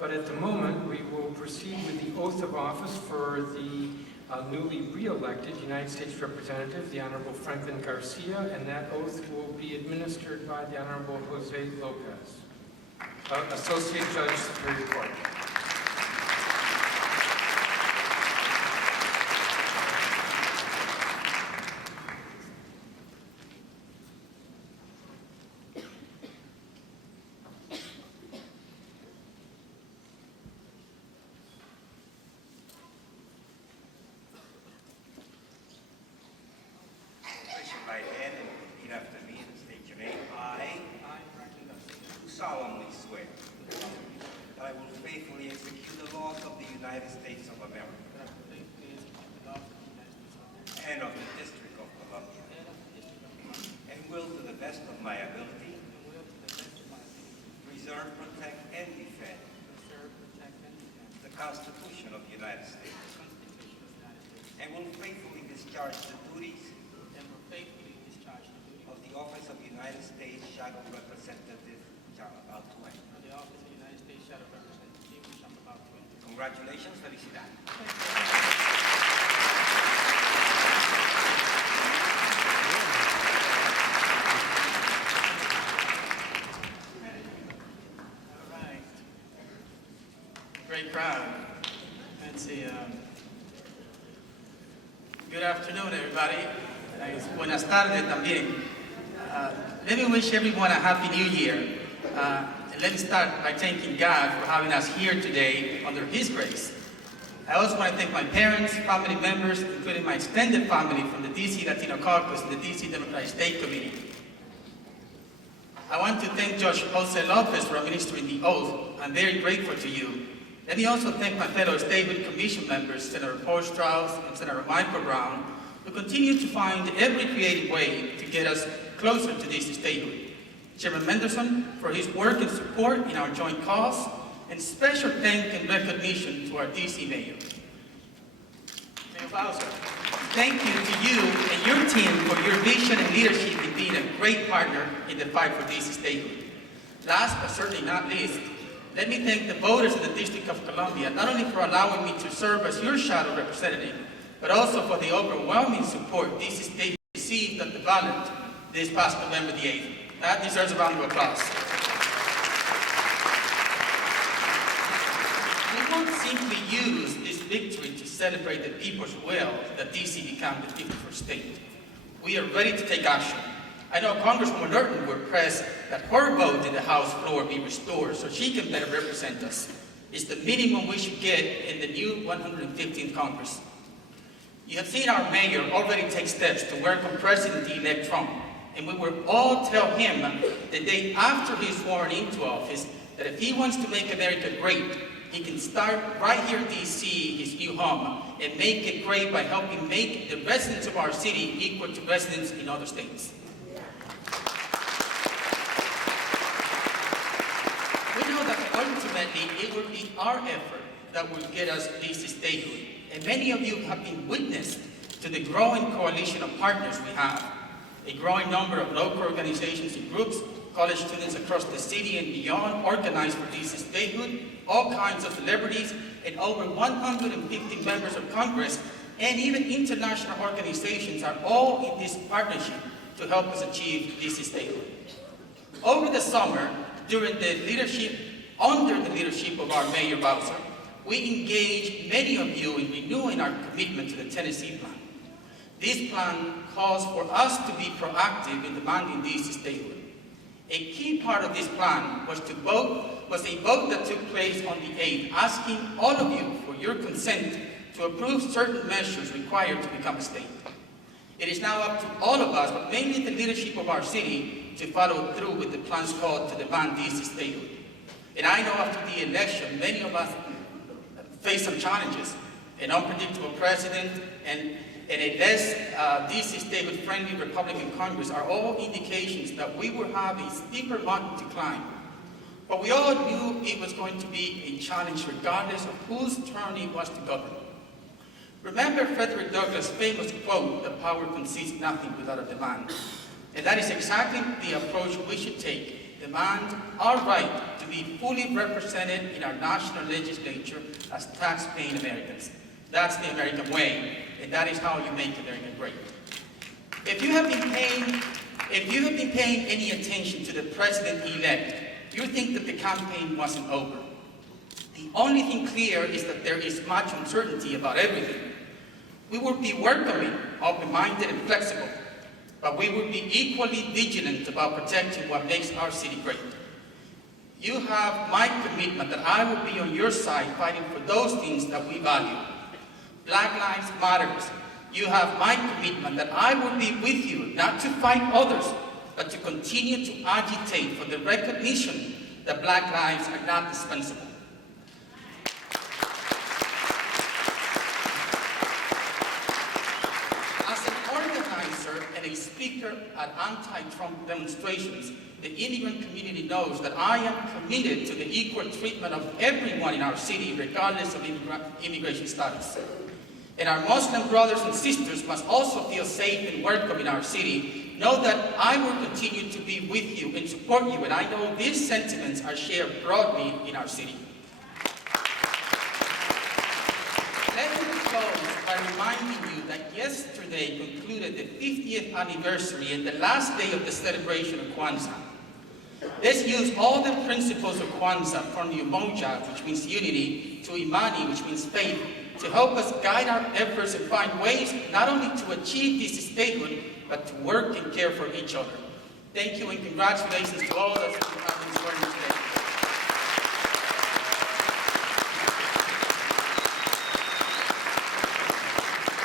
But at the moment, we will proceed with the oath of office for the newly re-elected United States Representative, the Honorable Franklin Garcia, and that oath will be administered by the Honorable Jose Lopez, Associate Judge, Superior Court. Right hand and repeat after me and state your name. I do solemnly swear that I will faithfully execute the laws of the United States of America and of the District of Columbia, and will, to the best of my ability, preserve, protect, and defend the Constitution of the United States, and will faithfully discharge the duties of the Office of United States Shadow Representative, which I'm about to enter. Congratulations, felicidades. All right. Great crowd. Let's see. Good afternoon, everybody. Buenas tardes también. Let me wish everyone a Happy New Year. And let me start by thanking God for having us here today under His grace. I also want to thank my parents, family members, including my extended family from the DC Latino Caucus and the DC Democratic State Committee. I want to thank Judge Jose Lopez for administering the oath. I'm very grateful to you. Let me also thank my fellow Statehood Commission members, Senator Paul Strauss and Senator Michael Brown, who continue to find every creative way to get us closer to this statehood. Chairman Mendelson for his work and support in our joint cause, and special thank and recognition to our DC Mayor. Mayor Bowser, thank you to you and your team for your vision and leadership in being a great partner in the fight for DC statehood. Last but certainly not least, let me thank the voters of the District of Columbia, not only for allowing me to serve as your shadow representative, but also for the overwhelming support DC state received at the ballot this past November the 8th. That deserves a round of applause. We won't simply use this victory to celebrate the people's will that DC become the 51st state. We are ready to take action. I know Congresswoman Norton will press that her vote in the House floor be restored so she can better represent us. It's the minimum we should get in the new 115th Congress. You have seen our mayor already take steps to welcome President-elect Trump, and we will all tell him the day after he's sworn into office that if he wants to make America great, he can start right here in DC, his new home, and make it great by helping make the residents of our city equal to residents in other states. We know that ultimately it will be our effort that will get us DC statehood. And many of you have been witness to the growing coalition of partners we have. A growing number of local organizations and groups, college students across the city and beyond organized for DC statehood, all kinds of celebrities, and over 150 members of Congress, and even international organizations are all in this partnership to help us achieve DC statehood. Over the summer, under the leadership of our Mayor Bowser, we engaged many of you in renewing our commitment to the Tennessee Plan. This plan calls for us to be proactive in demanding DC statehood. A key part of this plan was a vote that took place on the 8th, asking all of you for your consent to approve certain measures required to become a state. It is now up to all of us, but mainly the leadership of our city, to follow through with the plans called to demand DC statehood. And I know after the election, many of us face some challenges. An unpredictable president and a less DC statehood-friendly Republican Congress are all indications that we will have a steeper mountain to climb. But we all knew it was going to be a challenge regardless of whose turn it was to govern. Remember Frederick Douglass' famous quote, "The power concedes nothing without a demand." And that is exactly the approach we should take. Demand our right to be fully represented in our national legislature as tax-paying Americans. That's the American way, and that is how you make America great. If you have been paying any attention to the president-elect, you think that the campaign wasn't over. The only thing clear is that there is much uncertainty about everything. We will be welcoming, open-minded, and flexible, but we will be equally vigilant about protecting what makes our city great. You have my commitment that I will be on your side fighting for those things that we value. Black Lives Matter. You have my commitment that I will be with you, not to fight others, but to continue to agitate for the recognition that Black lives are not dispensable. As an organizer and a speaker at anti-Trump demonstrations, the immigrant community knows that I am committed to the equal treatment of everyone in our city, regardless of immigration status. And our Muslim brothers and sisters must also feel safe and welcome in our city. Know that I will continue to be with you and support you, and I know these sentiments are shared broadly in our city. Let me close by reminding you that yesterday concluded the 50th anniversary and the last day of the celebration of Kwanzaa. Let's use all the principles of Kwanzaa, from Umoja, which means unity, to Imani, which means faith, to help us guide our efforts and find ways not only to achieve this statehood, but to work and care for each other. Thank you and congratulations to all of us who have been sworn in today.